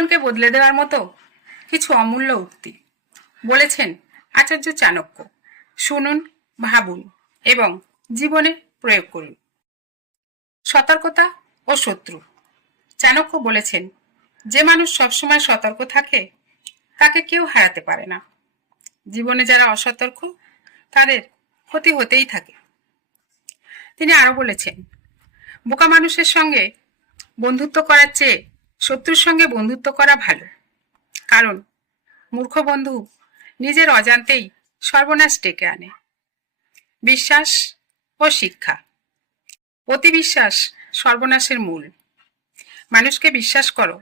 জীবনকে বদলে দেওয়ার মতো কিছু অমূল্য উক্তি বলেছেন আচার্য চাণক্য। শুনুন, ভাবুন এবং জীবনে প্রয়োগ করুন। সতর্কতা ও শত্রু। চাণক্য বলেছেন, যে মানুষ সবসময় সতর্ক থাকে তাকে কেউ হারাতে পারে না। জীবনে যারা অসতর্ক তাদের ক্ষতি হতেই থাকে। তিনি আরো বলেছেন, বোকা মানুষের সঙ্গে বন্ধুত্ব করার চেয়ে শত্রুর সঙ্গে বন্ধুত্ব করা ভালো, কারণ মূর্খ বন্ধু নিজের অজান্তেই সর্বনাশ ডেকে আনে। বিশ্বাস ও শিক্ষা। অতি বিশ্বাস সর্বনাশের মূল। মানুষকে বিশ্বাস করো,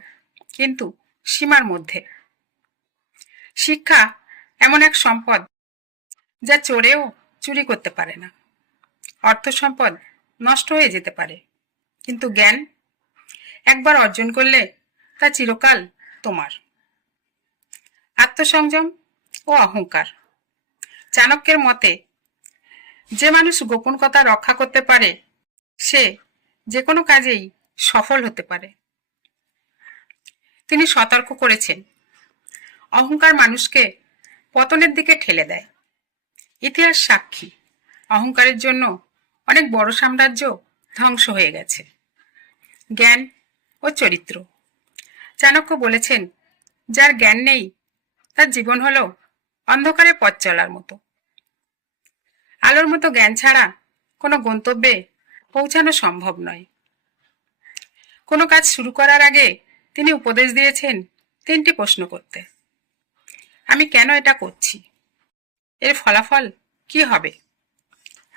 কিন্তু সীমার মধ্যে। শিক্ষা এমন এক সম্পদ যা চোরেও চুরি করতে পারে না। অর্থ সম্পদ নষ্ট হয়ে যেতে পারে, কিন্তু জ্ঞান একবার অর্জন করলে তা চিরকাল তোমার। আত্মসংযম ও অহংকার। চাণক্যের মতে, যে মানুষ গোপন কথা রক্ষা করতে পারে সে যে কোনো কাজেই সফল হতে পারে। তিনি সতর্ক করেছেন, অহংকার মানুষকে পতনের দিকে ঠেলে দেয়। ইতিহাস সাক্ষী, অহংকারের জন্য অনেক বড় সাম্রাজ্য ধ্বংস হয়ে গেছে। জ্ঞান ও চরিত্র। চাণক্য বলেছেন, যার জ্ঞান নেই তার জীবন হলো অন্ধকারে পথ চলার মতো। আলোর মতো জ্ঞান ছাড়া কোনো গন্তব্যে পৌঁছানো সম্ভব নয়। কোনো কাজ শুরু করার আগে তিনি উপদেশ দিয়েছেন 3টি প্রশ্ন করতে। আমি কেন এটা করছি? এর ফলাফল কি হবে?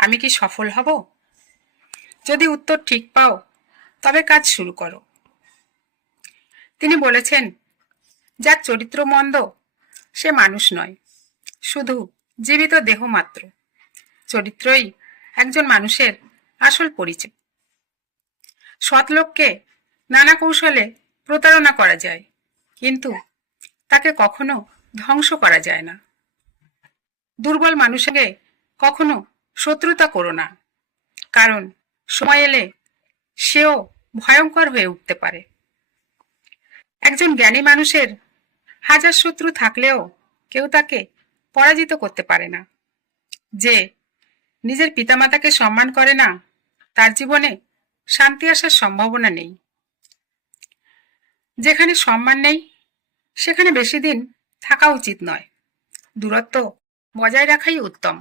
আমি কি সফল হব? যদি উত্তর ঠিক পাও তবে কাজ শুরু করো। তিনি বলেছেন, যার চরিত্র মন্দ সে মানুষ নয়, শুধু জীবিত দেহ মাত্র। চরিত্রই একজন মানুষের আসল পরিচয়। সৎ লোককে নানা কৌশলে প্রতারণা করা যায়, কিন্তু তাকে কখনো ধ্বংস করা যায় না। দুর্বল মানুষকে কখনো শত্রুতা করো না, কারণ সময় এলে সেও ভয়ঙ্কর হয়ে উঠতে পারে। একজন জ্ঞানী মানুষের হাজার শত্রু থাকলেও কেউ তাকে পরাজিত করতে পারে না। যে নিজের পিতামাতাকে সম্মান করে না তার জীবনে শান্তি আসার সম্ভাবনা নেই। যেখানে সম্মান নেই সেখানে বেশি দিন থাকা উচিত নয়। দূরত্ব বজায় রাখাই উত্তম।